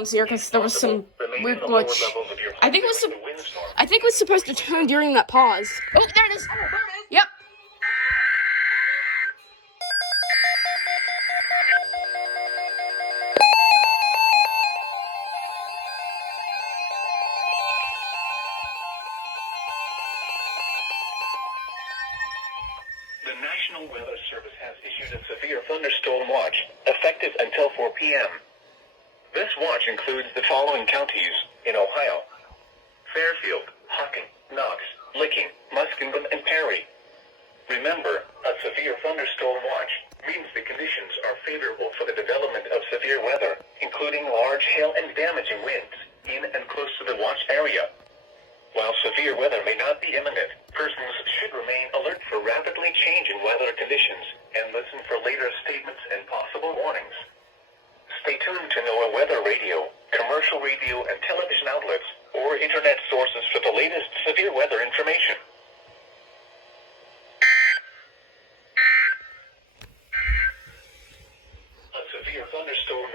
here because there was some weird glitch. I think it was supposed to turn during that pause. Oh, there it is. Yep. The National Weather Service has issued a severe thunderstorm watch, effective until 4 p.m. This watch includes the following counties in Ohio: Fairfield, Hocking, Knox, Licking, Muskingum, and Perry. Remember, a severe thunderstorm watch means the conditions are favorable for the development of severe weather, including large hail and damaging winds, in and close to the watch area. While severe weather may not be imminent, persons should remain alert for rapidly changing weather conditions and listen for later statements and possible warnings. Stay tuned to NOAA weather radio, commercial radio and television outlets, or internet sources for the latest severe weather information. A severe thunderstorm